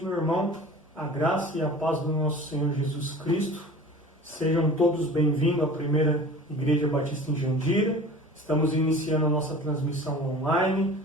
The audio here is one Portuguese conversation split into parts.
noite, meu irmão. A graça e a paz do nosso Senhor Jesus Cristo. Sejam todos bem-vindos à primeira Igreja Batista em Jandira. Estamos iniciando a nossa transmissão online.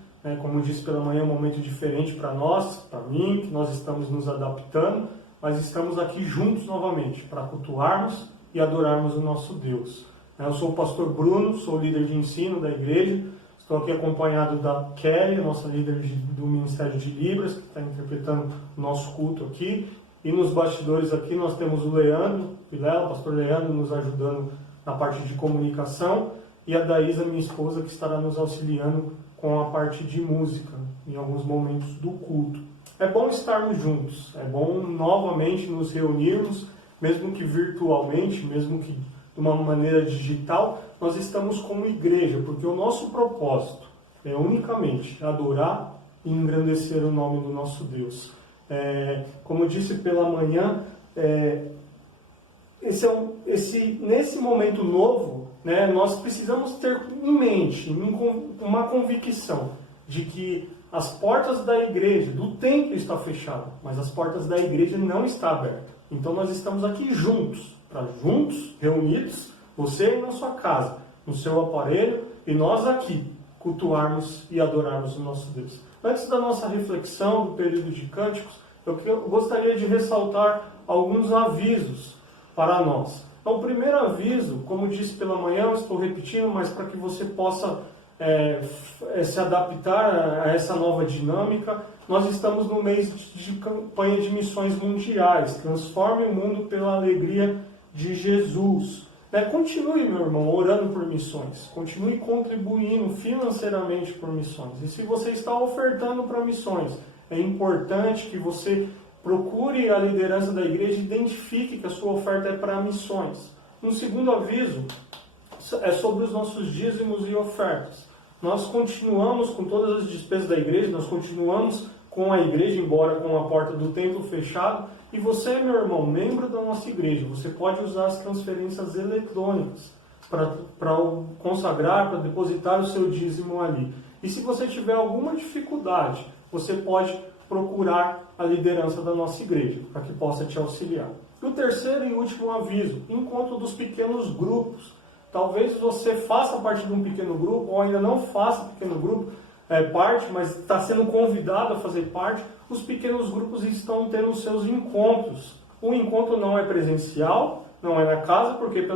Como eu disse pela manhã, é um momento diferente para nós, para mim, que nós estamos nos adaptando, mas estamos aqui juntos novamente para cultuarmos e adorarmos o nosso Deus. Eu sou o pastor Bruno, sou líder de ensino da igreja. Estou aqui acompanhado da Kelly, nossa líder do Ministério de Libras, que está interpretando o nosso culto aqui. E nos bastidores aqui nós temos o Leandro Vilela, o pastor Leandro, nos ajudando na parte de comunicação. E a Daísa, minha esposa, que estará nos auxiliando com a parte de música, em alguns momentos do culto. É bom estarmos juntos, é bom novamente nos reunirmos, mesmo que virtualmente, mesmo que de uma maneira digital, nós estamos como igreja, porque o nosso propósito é unicamente adorar e engrandecer o nome do nosso Deus. Como eu disse pela manhã, nesse momento novo, nós precisamos ter em mente uma convicção de que as portas da igreja, do templo está fechada, mas as portas da igreja não estão abertas. Então nós estamos aqui juntos, reunidos, você aí na sua casa, no seu aparelho, e nós aqui, cultuarmos e adorarmos o nosso Deus. Antes da nossa reflexão do período de cânticos, eu gostaria de ressaltar alguns avisos para nós. Então, o primeiro aviso, como disse pela manhã, eu estou repetindo, mas para que você possa se adaptar a essa nova dinâmica, nós estamos no mês de campanha de missões mundiais. Transforme o mundo pela alegria de Jesus. Continue, meu irmão, orando por missões. Continue contribuindo financeiramente por missões. E se você está ofertando para missões, é importante que você procure a liderança da igreja e identifique que a sua oferta é para missões. Um segundo aviso é sobre os nossos dízimos e ofertas. Nós continuamos com todas as despesas da igreja, nós continuamos com a igreja, embora com a porta do templo fechado. E você, meu irmão, membro da nossa igreja, você pode usar as transferências eletrônicas para consagrar, para depositar o seu dízimo ali. E se você tiver alguma dificuldade, você pode procurar a liderança da nossa igreja, para que possa te auxiliar. E o terceiro e último aviso, encontro dos pequenos grupos. Talvez você faça parte de um pequeno grupo, ou ainda não faça pequeno grupo, parte, mas está sendo convidado a fazer parte. Os pequenos grupos estão tendo seus encontros. O encontro não é presencial, não é na casa, porque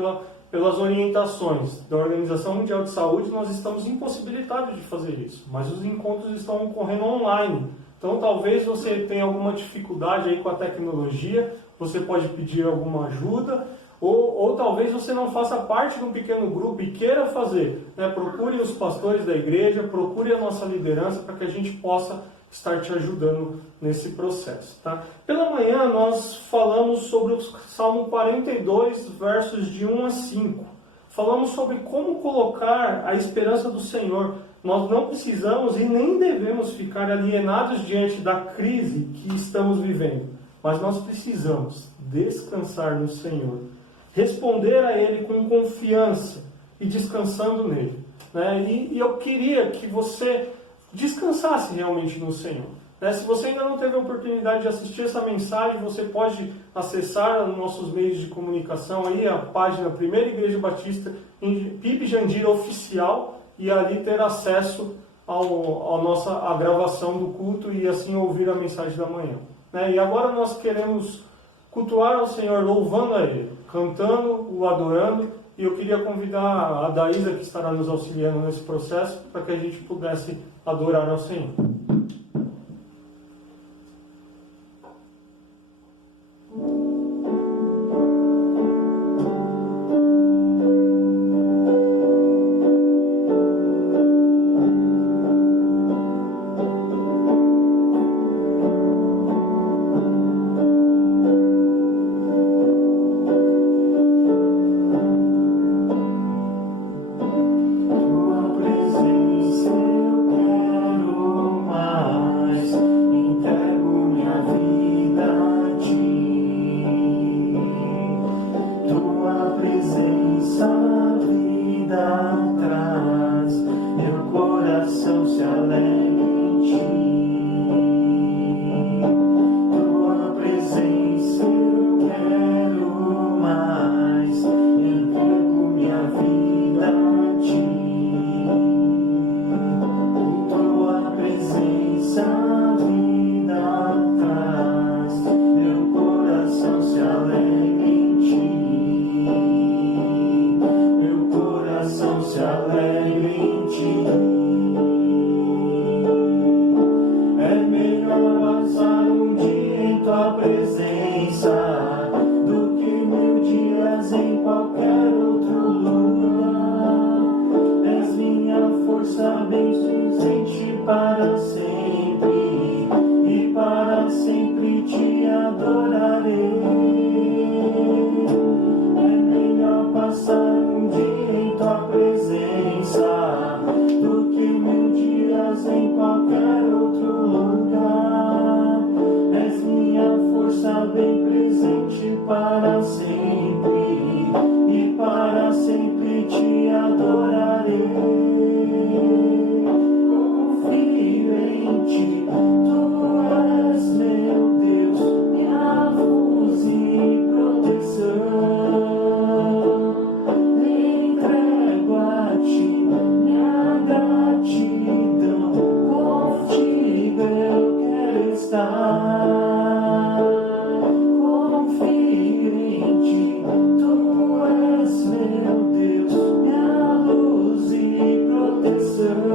pelas orientações da Organização Mundial de Saúde nós estamos impossibilitados de fazer isso. Mas os encontros estão ocorrendo online. Então talvez você tenha alguma dificuldade aí com a tecnologia, você pode pedir alguma ajuda, ou talvez você não faça parte de um pequeno grupo e queira fazer. Procure os pastores da igreja, procure a nossa liderança para que a gente possa estar te ajudando nesse processo. Tá? Pela manhã nós falamos sobre o Salmo 42, versos de 1 a 5. Falamos sobre como colocar a esperança do Senhor. Nós não precisamos e nem devemos ficar alienados diante da crise que estamos vivendo, mas nós precisamos descansar no Senhor, responder a Ele com confiança e descansando nele. E eu queria que você descansasse realmente no Senhor. Se você ainda não teve a oportunidade de assistir essa mensagem, você pode acessar os nossos meios de comunicação, aí, a página Primeira Igreja Batista em PIB Jandira Oficial, e ali ter acesso à gravação do culto e assim ouvir a mensagem da manhã. E agora nós queremos cultuar ao Senhor, louvando a Ele, cantando, o adorando, e eu queria convidar a Daísa, que estará nos auxiliando nesse processo, para que a gente pudesse adorar ao Senhor. Tua presença eu quero passar um dia em tua presença do que 1000 dias em qualquer outro lugar. És minha força bem presente para sempre, e para sempre te adorarei. Confio em ti, tu és meu Deus, minha luz e proteção. Entrego a ti minha gratidão, contigo eu quero estar. Confio em ti, tu és meu Deus, minha luz e proteção.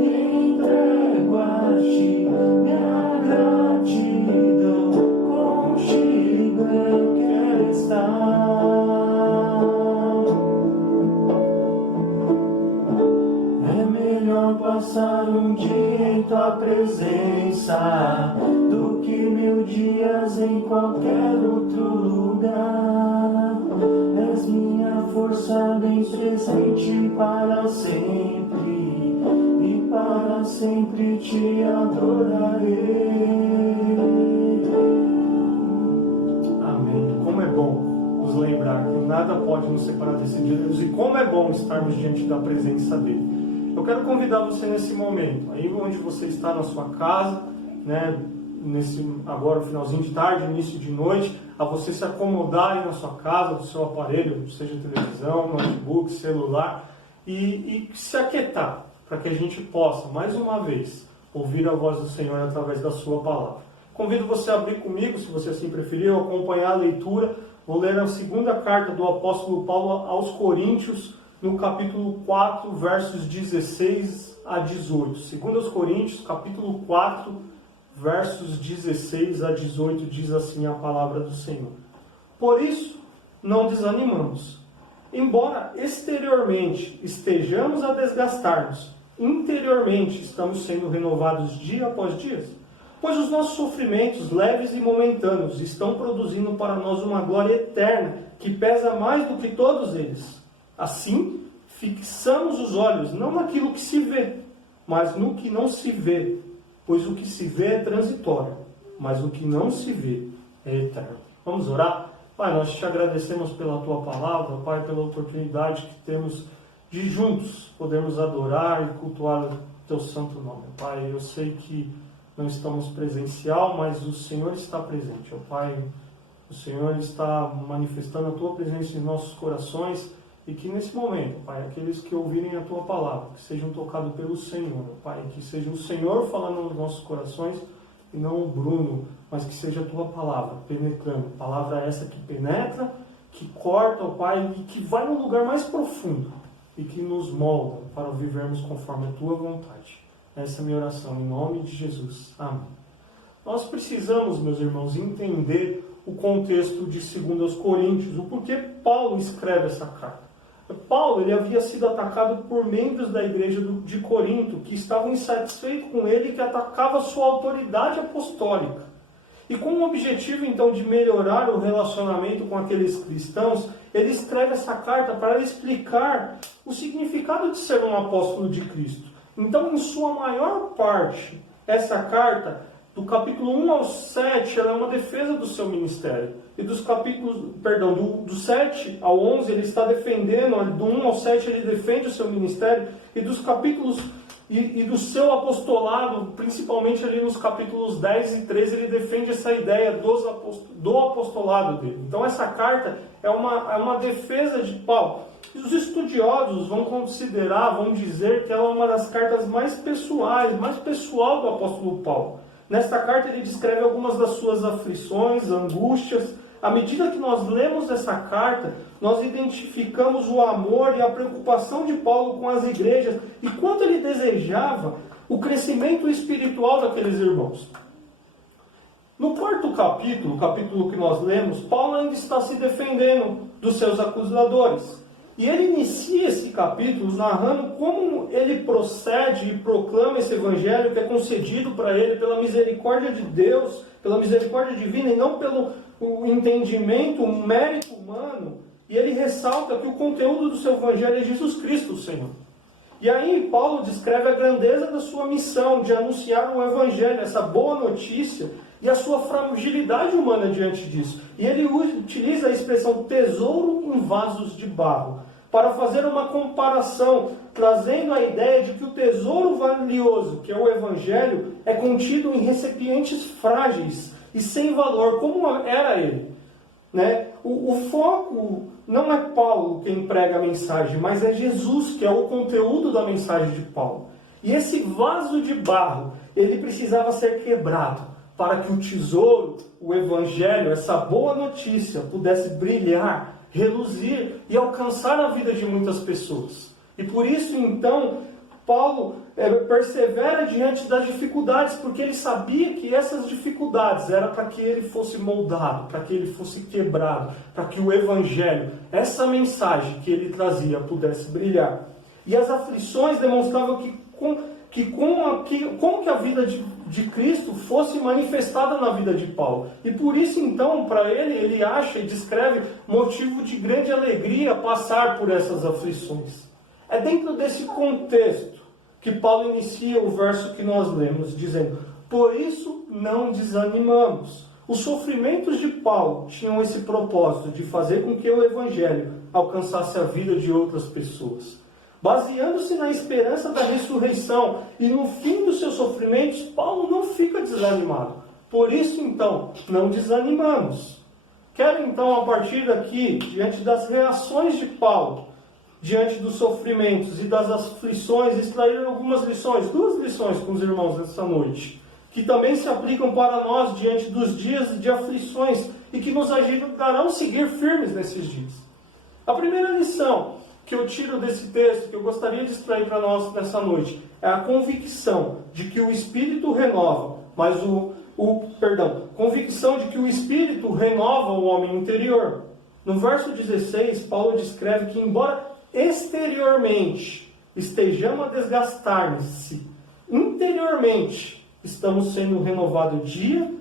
Entrego a ti minha gratidão, contigo eu quero estar. É melhor passar um dia em tua presença do que 1000 dias em qualquer outro lugar. És minha força bem presente para sempre, e para sempre te adorarei. Amém. Como é bom nos lembrar que nada pode nos separar desse dia de Deus, e como é bom estarmos diante da presença dele. Eu quero convidar você nesse momento, aí onde você está na sua casa, né, agora finalzinho de tarde, início de noite, a você se acomodar aí na sua casa, do seu aparelho, seja televisão, notebook, celular, e se aquietar, para que a gente possa, mais uma vez, ouvir a voz do Senhor através da sua palavra. Convido você a abrir comigo, se você assim preferir, acompanhar a leitura. Vou ler a segunda carta do apóstolo Paulo aos Coríntios, no capítulo 4, versos 16 a 18. 2 Coríntios, capítulo 4, versos 16 a 18, diz assim a palavra do Senhor. Por isso, não desanimamos. Embora exteriormente estejamos a desgastar-nos, interiormente estamos sendo renovados dia após dia. Pois os nossos sofrimentos leves e momentâneos estão produzindo para nós uma glória eterna que pesa mais do que todos eles. Assim, fixamos os olhos não naquilo que se vê, mas no que não se vê. Pois o que se vê é transitório, mas o que não se vê é eterno. Vamos orar? Pai, nós te agradecemos pela Tua palavra, Pai, pela oportunidade que temos de juntos podermos adorar e cultuar o Teu santo nome. Pai, eu sei que não estamos presencial, mas o Senhor está presente. Pai, o Senhor está manifestando a Tua presença em nossos corações, e que nesse momento, Pai, aqueles que ouvirem a Tua palavra, que sejam tocados pelo Senhor, Pai, que seja o Senhor falando nos nossos corações e não o Bruno, mas que seja a Tua palavra penetrando. Palavra essa que penetra, que corta, Pai, e que vai no lugar mais profundo e que nos molda para vivermos conforme a Tua vontade. Essa é a minha oração, em nome de Jesus. Amém. Nós precisamos, meus irmãos, entender o contexto de 2 Coríntios, o porquê Paulo escreve essa carta. Paulo ele havia sido atacado por membros da igreja de Corinto, que estavam insatisfeitos com ele e que atacavam a sua autoridade apostólica. E com o objetivo, então, de melhorar o relacionamento com aqueles cristãos, ele escreve essa carta para explicar o significado de ser um apóstolo de Cristo. Então, em sua maior parte, essa carta, do capítulo 1 ao 7, ela é uma defesa do seu ministério. E dos capítulos, do 7 ao 11, ele está defendendo, do 1 ao 7 ele defende o seu ministério, e dos capítulos e do seu apostolado, principalmente ali nos capítulos 10 e 13, ele defende essa ideia do apostolado dele. Então essa carta é uma defesa de Paulo. E os estudiosos vão considerar, vão dizer que ela é uma das cartas mais pessoais, mais pessoal do apóstolo Paulo. Nesta carta ele descreve algumas das suas aflições, angústias. À medida que nós lemos essa carta, nós identificamos o amor e a preocupação de Paulo com as igrejas e quanto ele desejava o crescimento espiritual daqueles irmãos. No quarto capítulo, o capítulo que nós lemos, Paulo ainda está se defendendo dos seus acusadores. E ele inicia esse capítulo narrando como ele procede e proclama esse evangelho que é concedido para ele pela misericórdia de Deus, pela misericórdia divina e não pelo o entendimento, o mérito humano, e ele ressalta que o conteúdo do seu evangelho é Jesus Cristo, o Senhor. E aí Paulo descreve a grandeza da sua missão de anunciar o evangelho, essa boa notícia, e a sua fragilidade humana diante disso. E ele utiliza a expressão tesouro em vasos de barro, para fazer uma comparação, trazendo a ideia de que o tesouro valioso, que é o evangelho, é contido em recipientes frágeis e sem valor, como era ele. Né? O foco não é Paulo quem prega a mensagem, mas é Jesus, que é o conteúdo da mensagem de Paulo. E esse vaso de barro, ele precisava ser quebrado para que o tesouro, o evangelho, essa boa notícia pudesse brilhar, reluzir e alcançar a vida de muitas pessoas. E por isso, então, Paulo persevera diante das dificuldades, porque ele sabia que essas dificuldades eram para que ele fosse moldado, para que ele fosse quebrado, para que o evangelho, essa mensagem que ele trazia, pudesse brilhar. E as aflições demonstravam como que a vida de Cristo fosse manifestada na vida de Paulo. E por isso, então, para ele acha e descreve motivo de grande alegria passar por essas aflições. É dentro desse contexto que Paulo inicia o verso que nós lemos, dizendo: por isso não desanimamos. Os sofrimentos de Paulo tinham esse propósito de fazer com que o evangelho alcançasse a vida de outras pessoas. Baseando-se na esperança da ressurreição e no fim dos seus sofrimentos, Paulo não fica desanimado. Por isso, então, não desanimamos. Quero, então, a partir daqui, diante das reações de Paulo, diante dos sofrimentos e das aflições, extrair algumas lições, 2 lições com os irmãos nessa noite, que também se aplicam para nós diante dos dias de aflições e que nos ajudarão a seguir firmes nesses dias. A primeira lição que eu tiro desse texto, que eu gostaria de extrair para nós nessa noite, é a convicção de que o Espírito renova, mas convicção de que o Espírito renova o homem interior. No verso 16, Paulo descreve que, embora exteriormente estejamos a desgastar-se, interiormente estamos sendo renovados dia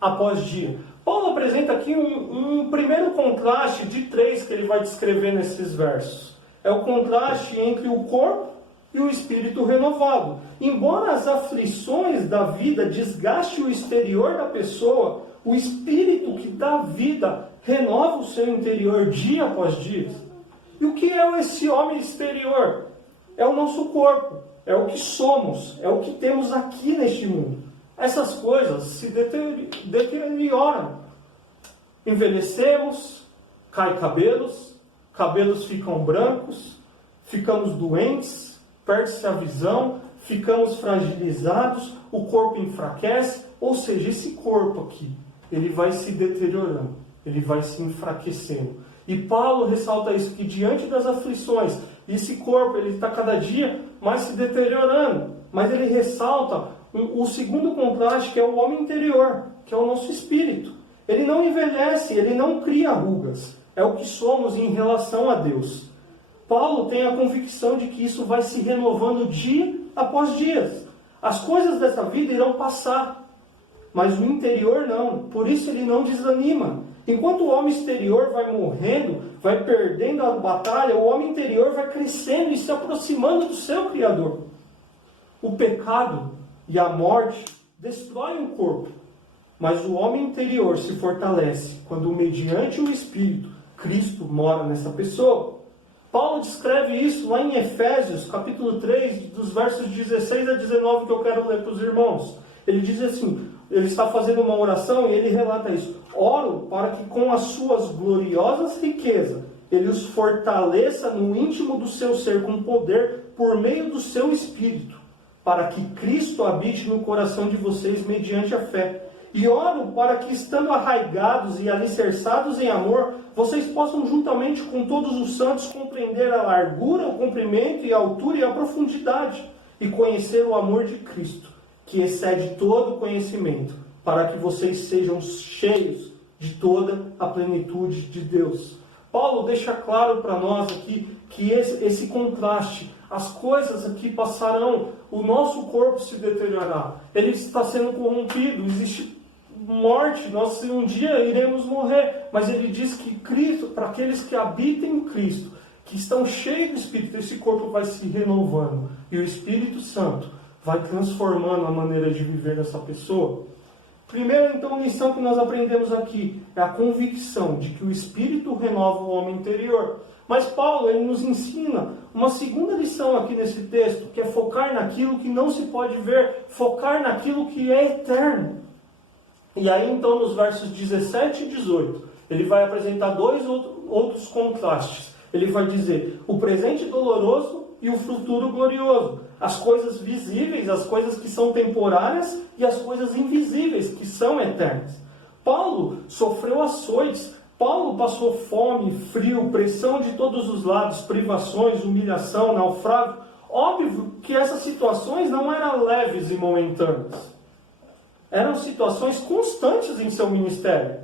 após dia. Paulo apresenta aqui um primeiro contraste de 3 que ele vai descrever nesses versos. É o contraste entre o corpo e o espírito renovado. Embora as aflições da vida desgastem o exterior da pessoa, o espírito que dá vida renova o seu interior dia após dia. E o que é esse homem exterior? É o nosso corpo, é o que somos, é o que temos aqui neste mundo. Essas coisas se deterioram. Envelhecemos, cai cabelos ficam brancos, ficamos doentes, perde-se a visão, ficamos fragilizados, o corpo enfraquece, ou seja, esse corpo aqui, ele vai se deteriorando, ele vai se enfraquecendo. E Paulo ressalta isso, que diante das aflições, esse corpo ele está cada dia mais se deteriorando, mas ele ressalta o segundo contraste, que é o homem interior, que é o nosso espírito. Ele não envelhece, ele não cria rugas. É o que somos em relação a Deus. Paulo tem a convicção de que isso vai se renovando dia após dia. As coisas dessa vida irão passar, mas o interior não. Por isso ele não desanima. Enquanto o homem exterior vai morrendo, vai perdendo a batalha, o homem interior vai crescendo e se aproximando do seu Criador. O pecado e a morte destroem o corpo, mas o homem interior se fortalece quando, mediante o Espírito, Cristo mora nessa pessoa. Paulo descreve isso lá em Efésios, capítulo 3, dos versos 16 a 19, que eu quero ler para os irmãos. Ele diz assim, ele está fazendo uma oração e ele relata isso. Oro para que com as suas gloriosas riquezas, ele os fortaleça no íntimo do seu ser com poder por meio do seu Espírito, para que Cristo habite no coração de vocês mediante a fé. E oro para que, estando arraigados e alicerçados em amor, vocês possam, juntamente com todos os santos, compreender a largura, o comprimento e a altura e a profundidade, e conhecer o amor de Cristo, que excede todo conhecimento, para que vocês sejam cheios de toda a plenitude de Deus. Paulo deixa claro para nós aqui que esse contraste, as coisas aqui passarão, o nosso corpo se deteriorará, ele está sendo corrompido, existe morte, nós um dia iremos morrer, mas ele diz que Cristo, para aqueles que habitam em Cristo, que estão cheios do Espírito, esse corpo vai se renovando, e o Espírito Santo vai transformando a maneira de viver dessa pessoa. Primeira, então, lição que nós aprendemos aqui é a convicção de que o Espírito renova o homem interior. Mas Paulo, ele nos ensina uma segunda lição aqui nesse texto, que é focar naquilo que não se pode ver, focar naquilo que é eterno. E aí, então, nos versos 17 e 18, ele vai apresentar dois outros contrastes. Ele vai dizer o presente doloroso e o futuro glorioso. As coisas visíveis, as coisas que são temporárias e as coisas invisíveis, que são eternas. Paulo sofreu açoites. Paulo passou fome, frio, pressão de todos os lados, privações, humilhação, naufrágio. Óbvio que essas situações não eram leves e momentâneas. Eram situações constantes em seu ministério.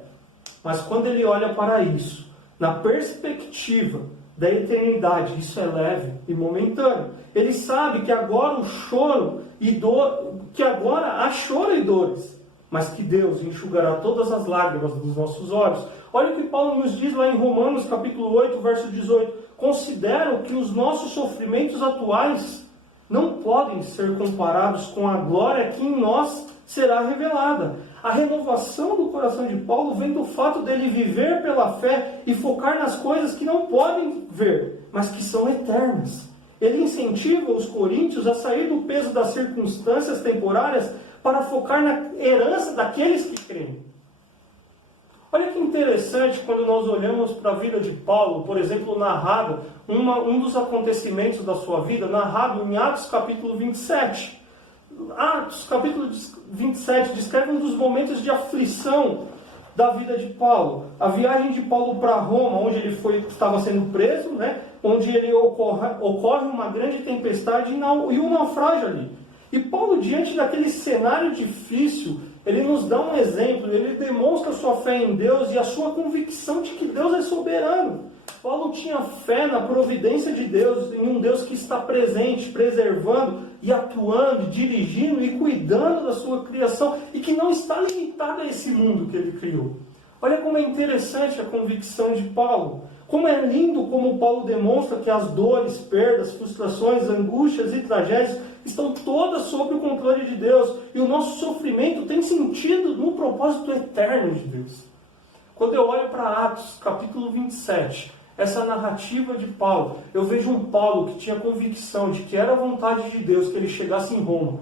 Mas quando ele olha para isso, na perspectiva da eternidade, isso é leve e momentâneo. Ele sabe que agora o choro e dor, que agora há choro e dores, mas que Deus enxugará todas as lágrimas dos nossos olhos. Olha o que Paulo nos diz lá em Romanos capítulo 8, verso 18. Considero que os nossos sofrimentos atuais não podem ser comparados com a glória que em nós será revelada. A renovação do coração de Paulo vem do fato dele viver pela fé e focar nas coisas que não podem ver, mas que são eternas. Ele incentiva os coríntios a sair do peso das circunstâncias temporárias para focar na herança daqueles que creem. Olha que interessante quando nós olhamos para a vida de Paulo, por exemplo, narrado, um dos acontecimentos da sua vida, narrado em Atos capítulo 27. Atos capítulo 27 descreve um dos momentos de aflição da vida de Paulo. A viagem de Paulo para Roma, onde ele estava sendo preso, onde ele ocorre uma grande tempestade e um naufrágio ali. E Paulo, diante daquele cenário difícil, ele nos dá um exemplo, ele demonstra a sua fé em Deus e a sua convicção de que Deus é soberano. Paulo tinha fé na providência de Deus, em um Deus que está presente, preservando e atuando, dirigindo e cuidando da sua criação e que não está limitado a esse mundo que ele criou. Olha como é interessante a convicção de Paulo. Como é lindo como Paulo demonstra que as dores, perdas, frustrações, angústias e tragédias estão todas sob o controle de Deus. E o nosso sofrimento tem sentido no propósito eterno de Deus. Quando eu olho para Atos, capítulo 27, essa narrativa de Paulo, eu vejo um Paulo que tinha convicção de que era a vontade de Deus que ele chegasse em Roma.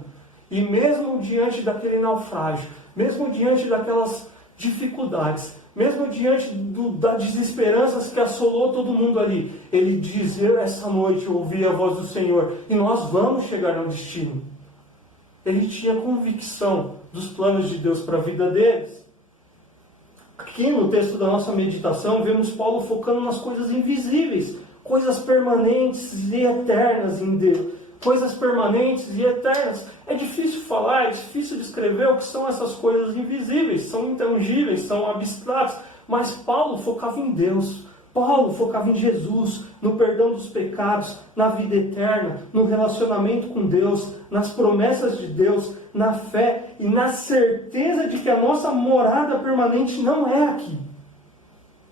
E mesmo diante daquele naufrágio, mesmo diante daquelas dificuldades, mesmo diante da desesperança que assolou todo mundo ali, ele diz: essa noite eu ouvi a voz do Senhor e nós vamos chegar ao destino. Ele tinha convicção dos planos de Deus para a vida deles. Aqui no texto da nossa meditação, vemos Paulo focando nas coisas invisíveis, coisas permanentes e eternas em Deus. Coisas permanentes e eternas. É difícil falar, é difícil descrever o que são essas coisas invisíveis, são intangíveis, são abstratas, mas Paulo focava em Deus. Paulo focava em Jesus, no perdão dos pecados, na vida eterna, no relacionamento com Deus, nas promessas de Deus, na fé e na certeza de que a nossa morada permanente não é aqui.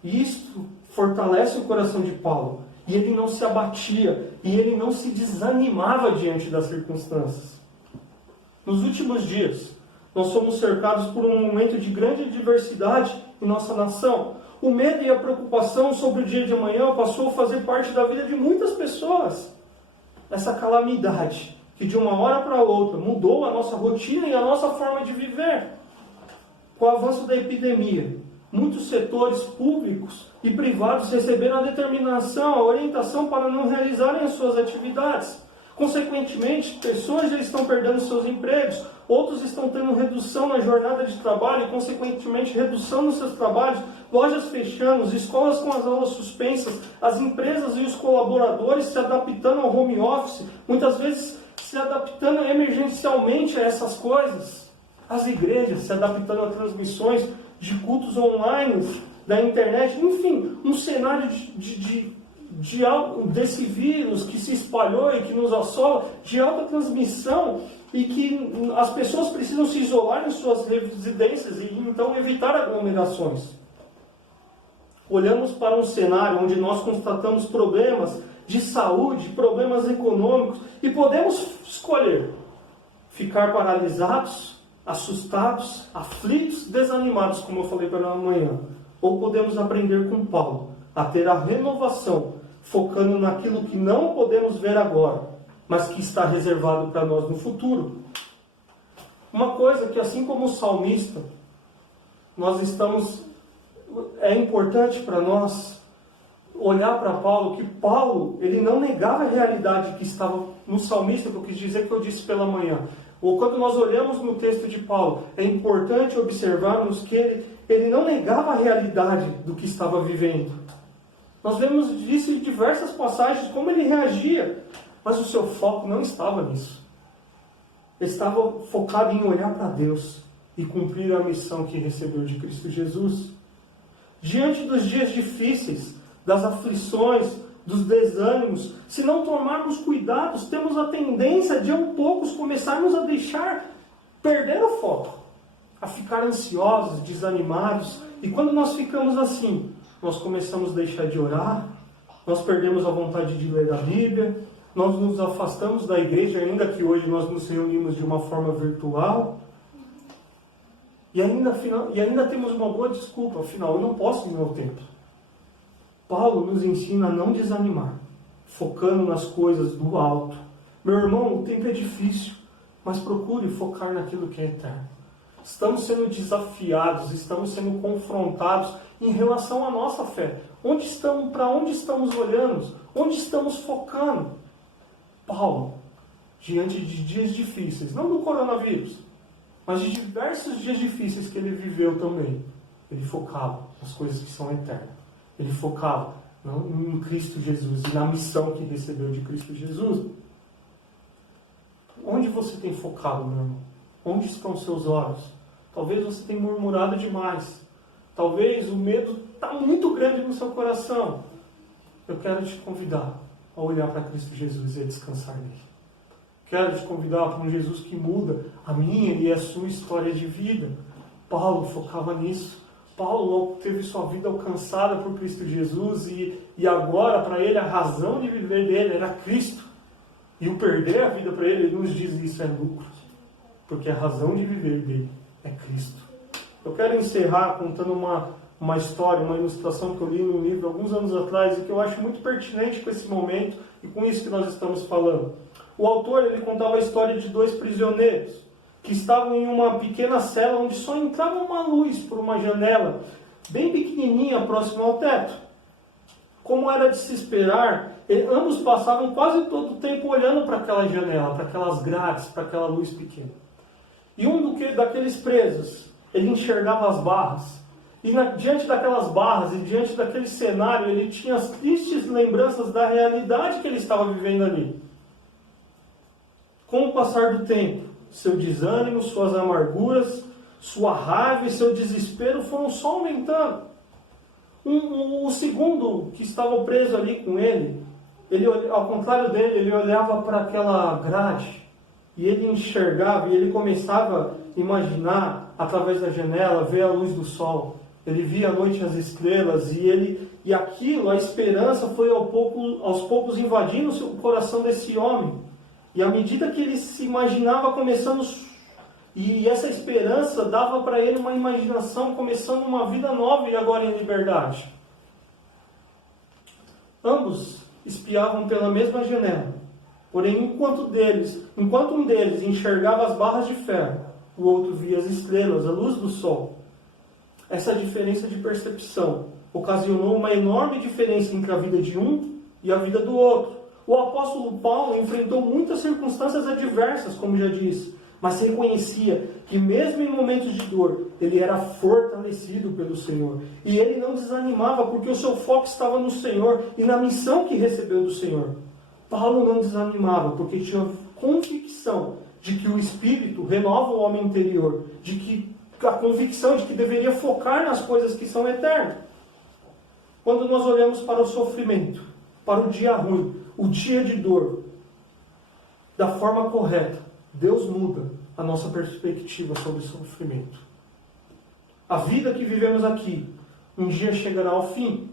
E isto fortalece o coração de Paulo. E ele não se abatia, e ele não se desanimava diante das circunstâncias. Nos últimos dias, nós somos cercados por um momento de grande diversidade em nossa nação. O medo e a preocupação sobre o dia de amanhã passou a fazer parte da vida de muitas pessoas. Essa calamidade, que de uma hora para outra mudou a nossa rotina e a nossa forma de viver. Com o avanço da epidemia, muitos setores públicos e privados receberam a determinação, a orientação para não realizarem as suas atividades. Consequentemente, pessoas já estão perdendo seus empregos, outros estão tendo redução na jornada de trabalho e, consequentemente, redução nos seus trabalhos, lojas fechando, escolas com as aulas suspensas, as empresas e os colaboradores se adaptando ao home office, muitas vezes se adaptando emergencialmente a essas coisas. As igrejas se adaptando a transmissões de cultos online, da internet, enfim, um cenário desse vírus que se espalhou e que nos assola, de alta transmissão, e que as pessoas precisam se isolar em suas residências e então evitar aglomerações. Olhamos para um cenário onde nós constatamos problemas de saúde, problemas econômicos, e podemos escolher ficar paralisados, assustados, aflitos, desanimados, como eu falei pela manhã. Ou podemos aprender com Paulo a ter a renovação, focando naquilo que não podemos ver agora, mas que está reservado para nós no futuro. Uma coisa que, assim como o salmista, é importante para nós olhar para Paulo, que Paulo, ele não negava a realidade que estava no salmista, que eu quis dizer, que eu disse pela manhã. Ou quando nós olhamos no texto de Paulo, é importante observarmos que ele não negava a realidade do que estava vivendo. Nós vemos isso em diversas passagens, como ele reagia, mas o seu foco não estava nisso. Ele estava focado em olhar para Deus e cumprir a missão que recebeu de Cristo Jesus. Diante dos dias difíceis, das aflições, dos desânimos, se não tomarmos cuidados, temos a tendência de aos poucos começarmos a perder o foco, a ficar ansiosos, desanimados. E quando nós ficamos assim, nós começamos a deixar de orar, nós perdemos a vontade de ler a Bíblia, nós nos afastamos da igreja, ainda que hoje nós nos reunimos de uma forma virtual. E ainda temos uma boa desculpa, afinal, eu não posso ir ao templo. Paulo nos ensina a não desanimar, focando nas coisas do alto. Meu irmão, o tempo é difícil, mas procure focar naquilo que é eterno. Estamos sendo desafiados, estamos sendo confrontados em relação à nossa fé. Para onde estamos olhando? Onde estamos focando? Paulo, diante de dias difíceis, não do coronavírus, mas de diversos dias difíceis que ele viveu também, ele focava nas coisas que são eternas. Ele focava em Cristo Jesus e na missão que recebeu de Cristo Jesus. Onde você tem focado, meu irmão? Onde estão os seus olhos? Talvez você tenha murmurado demais. Talvez o medo está muito grande no seu coração. Eu quero te convidar a olhar para Cristo Jesus e a descansar nele. Quero te convidar para um Jesus que muda a minha e a sua história de vida. Paulo focava nisso. Paulo teve sua vida alcançada por Cristo Jesus e agora, para ele, a razão de viver dele era Cristo. E o perder a vida para ele nos diz isso é lucro. Porque a razão de viver dele é Cristo. Eu quero encerrar contando uma história, uma ilustração que eu li num livro alguns anos atrás e que eu acho muito pertinente com esse momento e com isso que nós estamos falando. O autor, ele contava a história de 2 prisioneiros que estavam em uma pequena cela onde só entrava uma luz por uma janela bem pequenininha próxima ao teto. Como era de se esperar, ambos passavam quase todo o tempo olhando para aquela janela, para aquelas grades, para aquela luz pequena. E daqueles presos, ele enxergava as barras. E diante daquelas barras e diante daquele cenário, ele tinha as tristes lembranças da realidade que ele estava vivendo ali. Com o passar do tempo, seu desânimo, suas amarguras, sua raiva e seu desespero foram só aumentando. O segundo que estava preso ali com ele, ao contrário dele, ele olhava para aquela grade e ele enxergava e ele começava a imaginar através da janela, ver a luz do sol. Ele via à noite as estrelas e aquilo, a esperança foi aos poucos invadindo o coração desse homem. E à medida que ele se imaginava começando, e essa esperança dava para ele uma imaginação, começando uma vida nova e agora em liberdade. Ambos espiavam pela mesma janela. Porém, enquanto um deles enxergava as barras de ferro, o outro via as estrelas, a luz do sol. Essa diferença de percepção ocasionou uma enorme diferença entre a vida de um e a vida do outro. O apóstolo Paulo enfrentou muitas circunstâncias adversas, como já disse, mas reconhecia que mesmo em momentos de dor, ele era fortalecido pelo Senhor. E ele não desanimava, porque o seu foco estava no Senhor e na missão que recebeu do Senhor. Paulo não desanimava, porque tinha convicção de que o Espírito renova o homem interior, a convicção de que deveria focar nas coisas que são eternas. Quando nós olhamos para o sofrimento, para o dia ruim, o dia de dor, da forma correta, Deus muda a nossa perspectiva sobre o sofrimento. A vida que vivemos aqui, um dia chegará ao fim.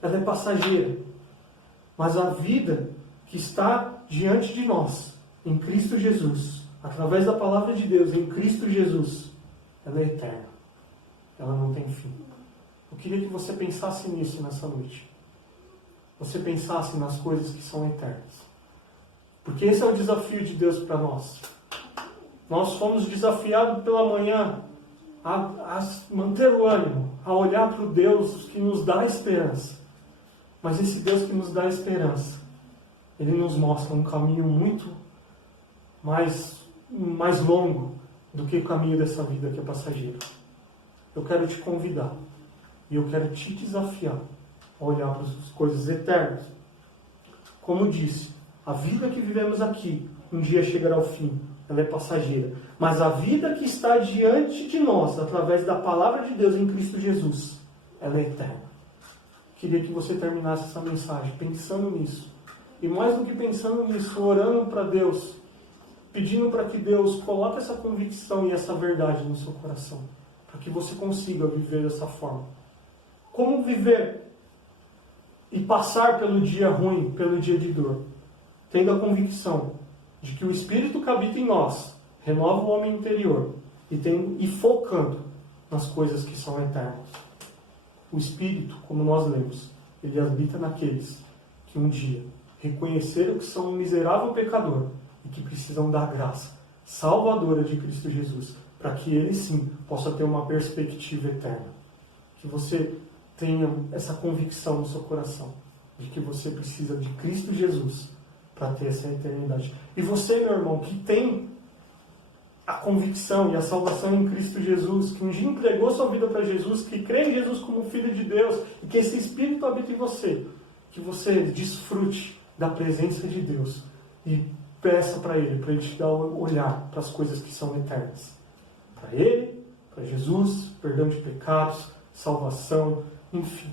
Ela é passageira. Mas a vida que está diante de nós, em Cristo Jesus, através da palavra de Deus, em Cristo Jesus, ela é eterna. Ela não tem fim. Eu queria que você pensasse nisso nessa noite. Você pensasse nas coisas que são eternas. Porque esse é o desafio de Deus para nós. Nós fomos desafiados pela manhã a manter o ânimo, a olhar para o Deus que nos dá esperança. Mas esse Deus que nos dá esperança, Ele nos mostra um caminho muito mais longo do que o caminho dessa vida que é passageira. Eu quero te convidar e eu quero te desafiar a olhar para as coisas eternas. Como disse, a vida que vivemos aqui um dia chegará ao fim, ela é passageira. Mas a vida que está diante de nós, através da palavra de Deus em Cristo Jesus, ela é eterna. Queria que você terminasse essa mensagem pensando nisso. E mais do que pensando nisso, orando para Deus, pedindo para que Deus coloque essa convicção e essa verdade no seu coração, para que você consiga viver dessa forma. Como viver e passar pelo dia ruim, pelo dia de dor? Tendo a convicção de que o Espírito que habita em nós renova o homem interior e focando nas coisas que são eternas. O Espírito, como nós lemos, ele habita naqueles que um dia reconheceram que são um miserável pecador e que precisam da graça salvadora de Cristo Jesus, para que ele sim possa ter uma perspectiva eterna. Que você tenha essa convicção no seu coração de que você precisa de Cristo Jesus para ter essa eternidade. E você, meu irmão, que tem a convicção e a salvação em Cristo Jesus, que um dia entregou sua vida para Jesus, que crê em Jesus como Filho de Deus, e que esse Espírito habita em você, que você desfrute da presença de Deus e peça para Ele te dar um olhar para as coisas que são eternas. Para Ele, para Jesus, perdão de pecados, salvação, enfim,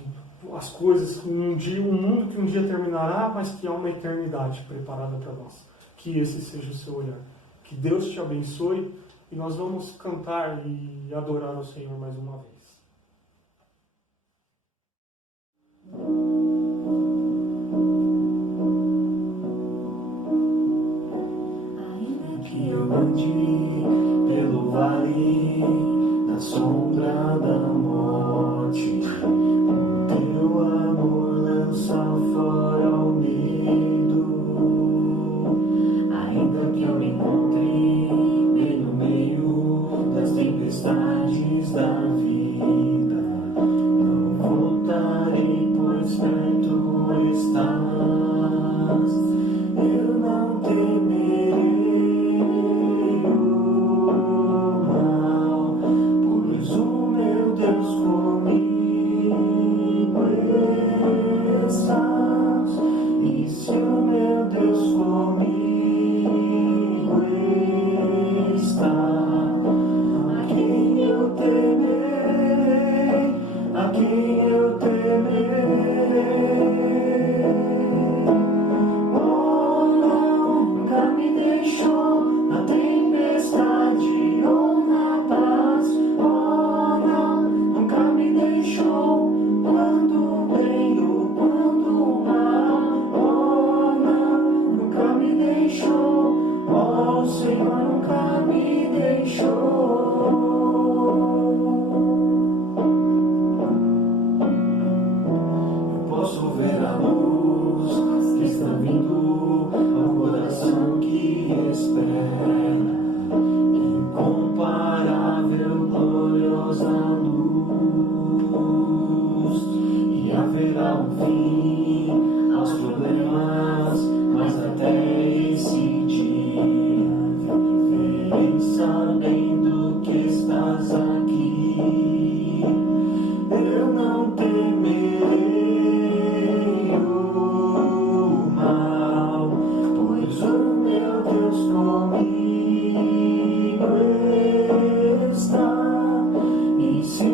as coisas, um mundo que um dia terminará, mas que há uma eternidade preparada para nós. Que esse seja o seu olhar. Que Deus te abençoe e nós vamos cantar e adorar o Senhor mais uma vez. Ainda que eu ande pelo vale da sombra da morte, o teu amor lança fora o medo. Ainda que eu me encontre bem no meio das tempestades da vida, não voltarei, pois perto estás. Eu não temerei o mal, pois o meu Deus comigo estás. E se o meu Deus comigo está, a quem eu temerei, a quem eu temerei. Oh, não, nunca me deixou na tempestade ou na paz. Oh, não, nunca me deixou quando o bem ou quando o mal. Oh, não, nunca me deixou. Oh, o Senhor nunca me deixou. Eu posso ver a luz que está vindo ao coração que espera, incomparável, gloriosa luz. E haverá um fim aos problemas, mas até esse dia viverei sabendo que estás aqui. Eu não temerei o mal, pois o meu Deus comigo está. E se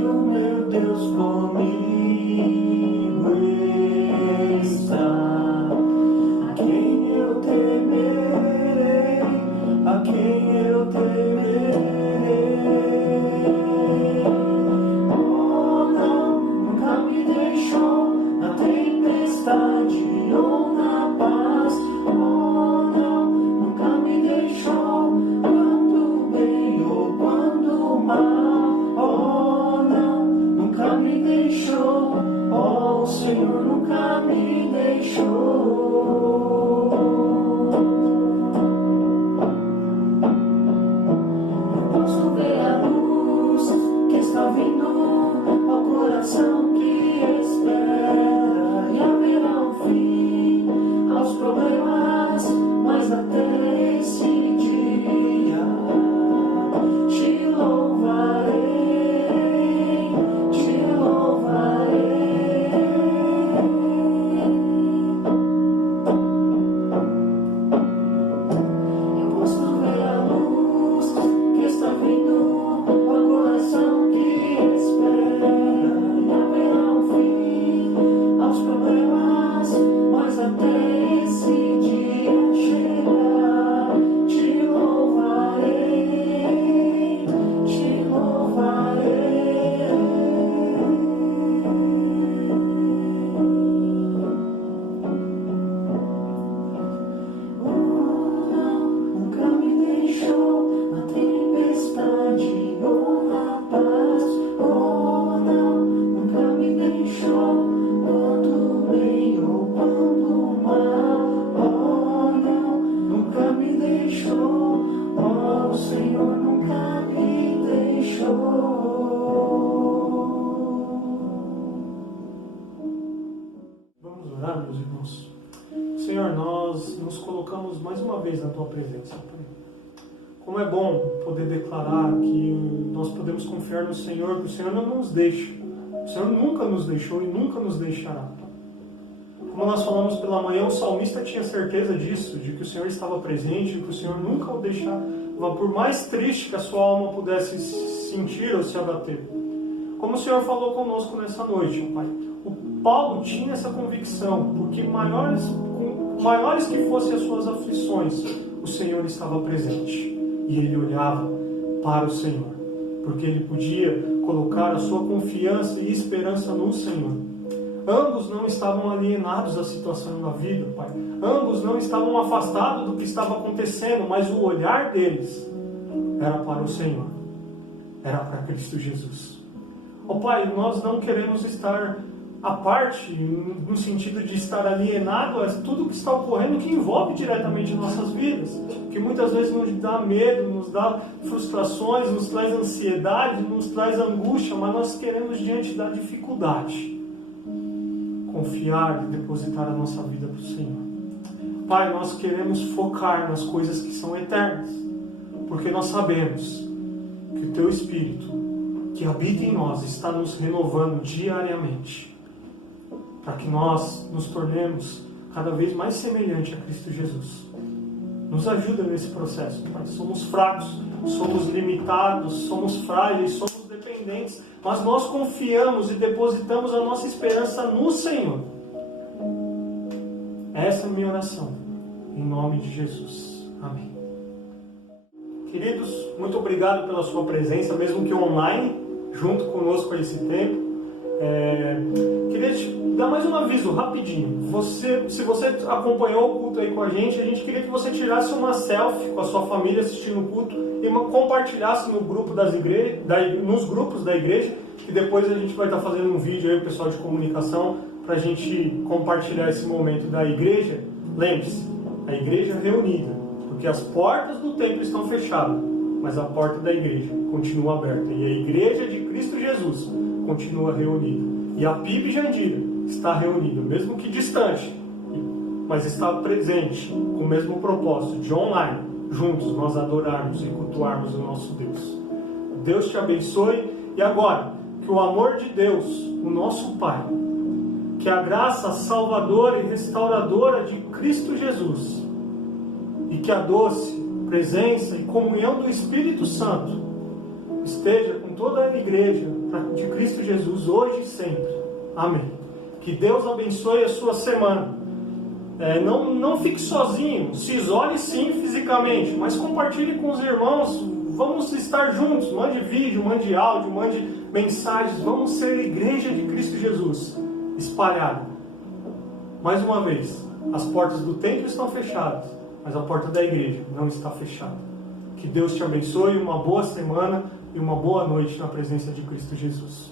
tempestade ou na paz. Oh, não, nunca me deixou, quando bem ou quando mal. Oh, não, nunca me deixou, oh, o Senhor nunca me deixou. Eu posso ver a luz que está vindo ao coração que espera, e haverá um fim aos problemas, mas até esse dia te louvarei, te louvarei. Eu posso ver a luz que está vindo ao coração que espera, e haverá um fim aos problemas, mas até esse dia chegar, te louvarei, te louvarei. Oh, não, nunca me deixou na tempestade ou na paz. Oh, não, nunca me deixou quando bem ou quando mal. Oh, não, nunca me deixou, oh, o Senhor nunca me deixou. Vamos orar, meus irmãos. Senhor, nós nos colocamos mais uma vez na Tua presença, Pai. Como é bom poder declarar que nós podemos confiar no Senhor, que o Senhor não nos deixa. O Senhor nunca nos deixou e nunca nos deixará. Como nós falamos pela manhã, o salmista tinha certeza disso, de que o Senhor estava presente, que o Senhor nunca o deixava, por mais triste que a sua alma pudesse se sentir ou se abater. Como o Senhor falou conosco nessa noite, Pai. O Paulo tinha essa convicção, porque maiores que fossem as suas aflições, o Senhor estava presente. E ele olhava para o Senhor, porque ele podia colocar a sua confiança e esperança no Senhor. Ambos não estavam alienados da situação da vida, Pai. Ambos não estavam afastados do que estava acontecendo, mas o olhar deles era para o Senhor, era para Cristo Jesus. Ó Pai, nós não queremos estar à parte, no sentido de estar alienado a tudo que está ocorrendo, que envolve diretamente nossas vidas, que muitas vezes nos dá medo, nos dá frustrações, nos traz ansiedade, nos traz angústia, mas nós queremos, diante da dificuldade, confiar e depositar a nossa vida para o Senhor. Pai, nós queremos focar nas coisas que são eternas, porque nós sabemos que o Teu Espírito, que habita em nós, está nos renovando diariamente, para que nós nos tornemos cada vez mais semelhante a Cristo Jesus. Nos ajuda nesse processo, Pai. Somos fracos, somos limitados, somos frágeis, somos dependentes, mas nós confiamos e depositamos a nossa esperança no Senhor. Essa é a minha oração, em nome de Jesus. Amém. Queridos, muito obrigado pela sua presença, mesmo que online, junto conosco a esse tempo. Queria te dar mais um aviso, rapidinho. Se você acompanhou o culto aí com a gente queria que você tirasse uma selfie com a sua família assistindo o culto e compartilhasse no grupo nos grupos da igreja, que depois a gente vai estar fazendo um vídeo aí, o pessoal de comunicação, para a gente compartilhar esse momento da igreja. Lembre-se, a igreja reunida, porque as portas do templo estão fechadas, mas a porta da igreja continua aberta, e a igreja de Cristo Jesus continua reunida, e a PIB Jandira está reunida, mesmo que distante, mas está presente, com o mesmo propósito de online, juntos nós adorarmos e cultuarmos o nosso Deus. Deus te abençoe, e agora, que o amor de Deus, o nosso Pai, que a graça salvadora e restauradora de Cristo Jesus, e que a doce presença e comunhão do Espírito Santo esteja com toda a igreja de Cristo Jesus, hoje e sempre. Amém. Que Deus abençoe a sua semana. Não fique sozinho, se isole sim fisicamente, mas compartilhe com os irmãos. Vamos estar juntos, mande vídeo, mande áudio, mande mensagens. Vamos ser a igreja de Cristo Jesus espalhada. Mais uma vez, as portas do templo estão fechadas, mas a porta da igreja não está fechada. Que Deus te abençoe, uma boa semana e uma boa noite na presença de Cristo Jesus.